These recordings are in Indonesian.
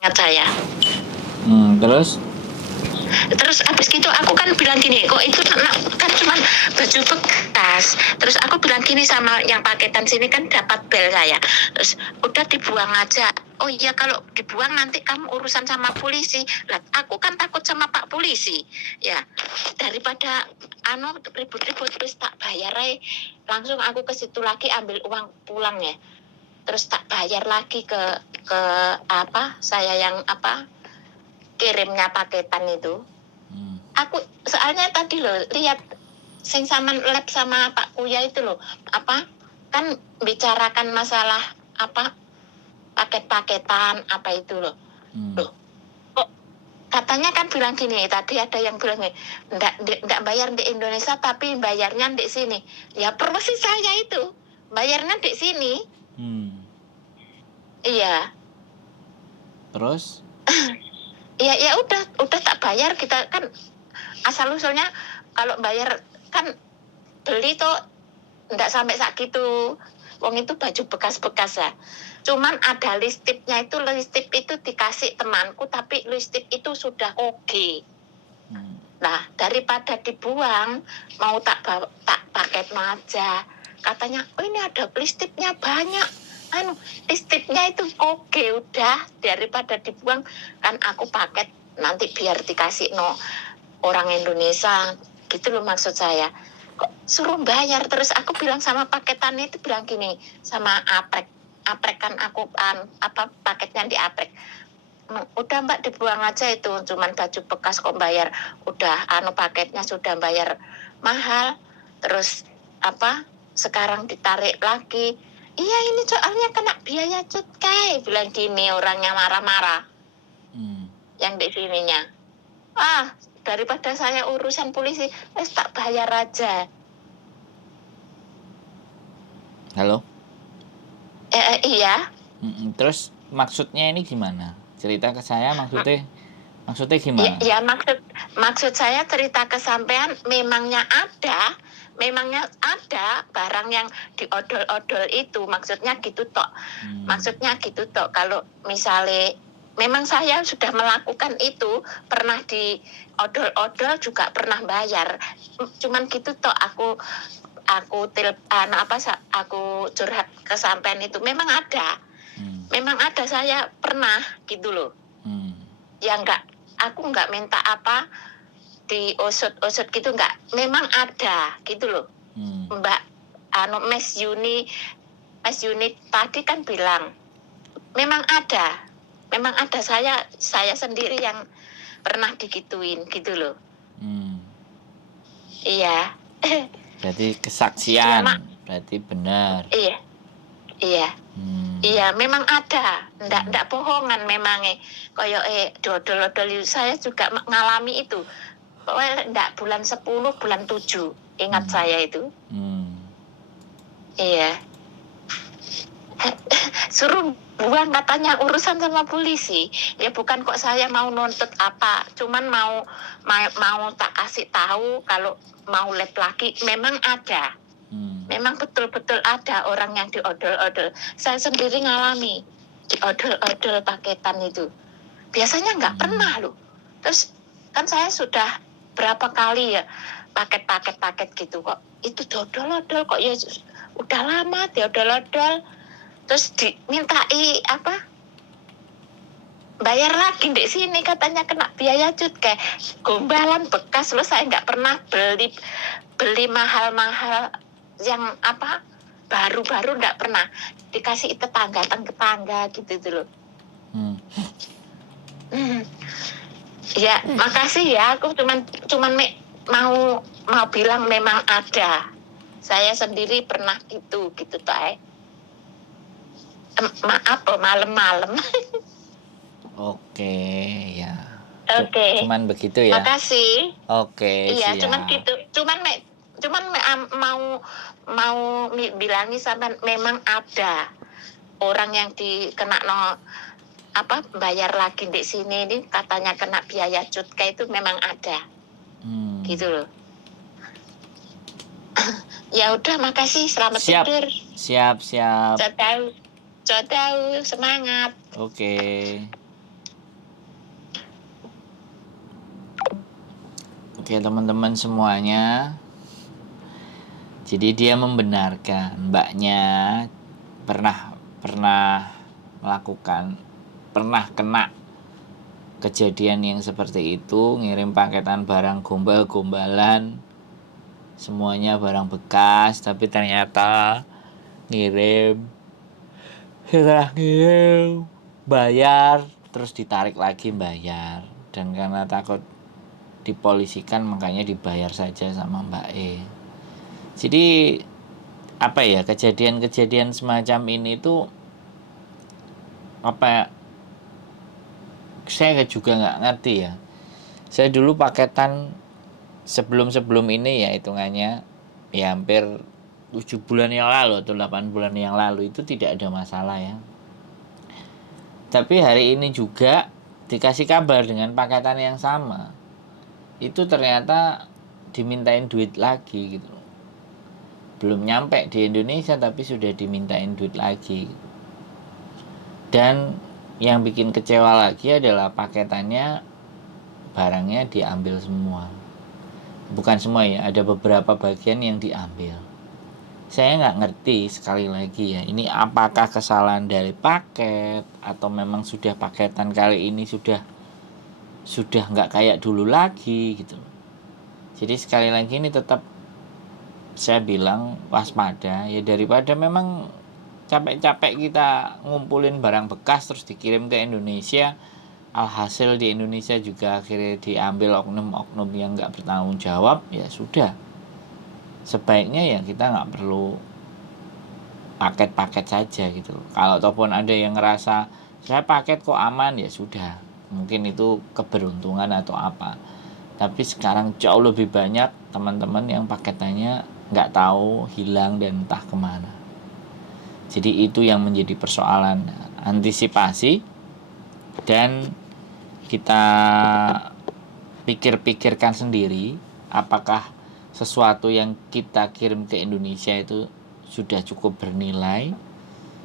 ingat saya. Terus? Terus abis gitu aku kan bilang gini, kok itu kan cuma baju bekas. Terus aku bilang gini sama yang paketan sini, kan dapat bel saya. Terus udah dibuang aja. Oh iya, kalau dibuang nanti kamu urusan sama polisi. Lah aku kan takut sama Pak Polisi. Ya, daripada ribut-ribut, terus tak bayar aja. Langsung aku ke situ lagi ambil uang pulang ya. Terus tak bayar lagi ke saya yang kirimnya paketan itu. Aku soalnya tadi loh lihat sing sama lab sama Pak Kuya itu loh, kan bicarakan masalah paket-paketan itu loh. Loh, kok katanya kan bilang gini, tadi ada yang bilang nih, enggak bayar di Indonesia tapi bayarnya di sini. Ya persis saya itu, bayarnya di sini. Iya. Terus? Ya udah tak bayar, kita kan asal usulnya kalau bayar kan beli tuh enggak sampai segitu. Wong itu baju bekas-bekas ya. Cuman ada listipnya itu, listip itu dikasih temanku tapi listip itu sudah oke. Nah, daripada dibuang, mau tak paket aja. Katanya, oh ini ada listipnya banyak. Listipnya itu oke, udah daripada dibuang, kan aku paket nanti biar dikasih orang Indonesia. Gitu loh maksud saya. Kok suruh bayar? Terus aku bilang sama paketannya itu, bilang gini sama Aprek kan aku paketnya di Aprek. Udah Mbak, dibuang aja itu, cuman baju bekas kok, bayar udah paketnya sudah bayar mahal, terus sekarang ditarik lagi. Iya, ini soalnya kena biaya cukai, bilang gini orangnya marah-marah. Yang di sininya, daripada saya urusan polisi, tak bayar aja. Halo? Iya. Terus maksudnya ini gimana? Cerita ke saya maksudnya gimana? Ya maksud saya cerita ke sampean, memangnya ada barang yang diodol-odol itu, maksudnya gitu tok. Maksudnya gitu tok. Kalau misalnya memang saya sudah melakukan itu, pernah di odol-odol juga pernah bayar. Cuman gitu tok, aku curhat ke sampean itu, memang ada. Memang ada, saya pernah gitu loh. Ya aku nggak minta diusut-usut gitu, nggak. Memang ada gitu loh. Mbak Mes Yuni tadi kan bilang memang ada saya sendiri yang pernah digituin gitu loh. Iya. Berarti kesaksian, Ya, berarti benar. Iya. Iya, memang ada. Ndak bohongan memangnya. Kayak dodol-dodol saya juga ngalami itu. Pokoknya ndak bulan 10, bulan 7. Ingat saya itu. Iya. Suruh buang katanya urusan sama polisi. Ya bukan kok saya mau nuntut apa. Cuman mau tak kasih tahu kalau mau lab lagi. Memang ada. Memang betul-betul ada orang yang diodol-odol. Saya sendiri ngalami diodol-odol paketan itu. Biasanya nggak pernah loh. Terus kan saya sudah berapa kali ya paket gitu kok. Itu dodol-odol kok, ya udah lama diodol-odol. Terus dimintai bayar lagi di sini, katanya kena biaya cukai. Gombalan bekas loh, saya nggak pernah beli mahal-mahal yang baru-baru, nggak pernah. Dikasih tetangga gitu loh. Ya makasih ya, aku cuman mau bilang memang ada. Saya sendiri pernah gitu toh. Maaf malam-malam. Oke, ya. Oke. Cuman begitu ya. Makasih. Oke, Iya, siap. cuman gitu. Cuman mau bilangi sampai memang ada orang yang dikena bayar lagi di sini ini, katanya kena biaya cukai, itu memang ada. Gitu loh. Ya udah, makasih, selamat tidur. Siap. Codau, semangat. Oke. Oke teman-teman semuanya, jadi dia membenarkan mbaknya pernah melakukan, pernah kena kejadian yang seperti itu, ngirim paketan barang gombal-gombalan, semuanya barang bekas, tapi ternyata ngirim, setelah ngirim bayar, terus ditarik lagi bayar, dan karena takut dipolisikan makanya dibayar saja sama Mbak E. Jadi apa ya, kejadian-kejadian semacam ini tuh apa, saya juga nggak ngerti ya. Saya dulu paketan sebelum ini ya hitungannya ya hampir 7 bulan yang lalu atau 8 bulan yang lalu itu tidak ada masalah ya. Tapi hari ini juga dikasih kabar dengan paketan yang sama, itu ternyata dimintain duit lagi gitu. Belum nyampe di Indonesia tapi sudah dimintain duit lagi. Dan yang bikin kecewa lagi adalah paketannya, barangnya diambil semua. Bukan semua ya, ada beberapa bagian yang diambil. Saya nggak ngerti sekali lagi ya, ini apakah kesalahan dari paket atau memang sudah paketan kali ini sudah nggak kayak dulu lagi gitu. Jadi sekali lagi ini tetap saya bilang waspada ya, daripada memang capek-capek kita ngumpulin barang bekas terus dikirim ke Indonesia, alhasil di Indonesia juga akhirnya diambil oknum-oknum yang nggak bertanggung jawab, ya sudah, sebaiknya ya kita nggak perlu paket-paket saja gitu. Kalau ataupun ada yang ngerasa saya paket kok aman, ya sudah, mungkin itu keberuntungan atau apa. Tapi sekarang jauh lebih banyak teman-teman yang paketannya nggak tahu, hilang dan entah kemana. Jadi itu yang menjadi persoalan, antisipasi dan kita pikir-pikirkan sendiri apakah sesuatu yang kita kirim ke Indonesia itu sudah cukup bernilai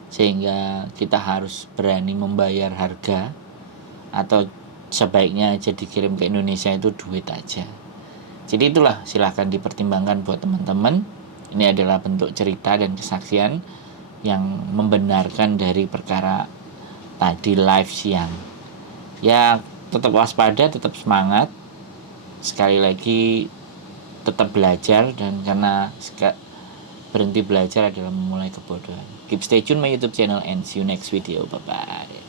sehingga kita harus berani membayar harga, atau sebaiknya aja dikirim ke Indonesia itu duit aja. Jadi itulah, silahkan dipertimbangkan buat teman-teman. Ini adalah bentuk cerita dan kesaksian yang membenarkan dari perkara tadi live siang. Ya tetap waspada, tetap semangat. Sekali lagi tetap belajar, dan karena berhenti belajar adalah memulai kebodohan. Keep stay tune my YouTube channel and see you next video. Bye bye.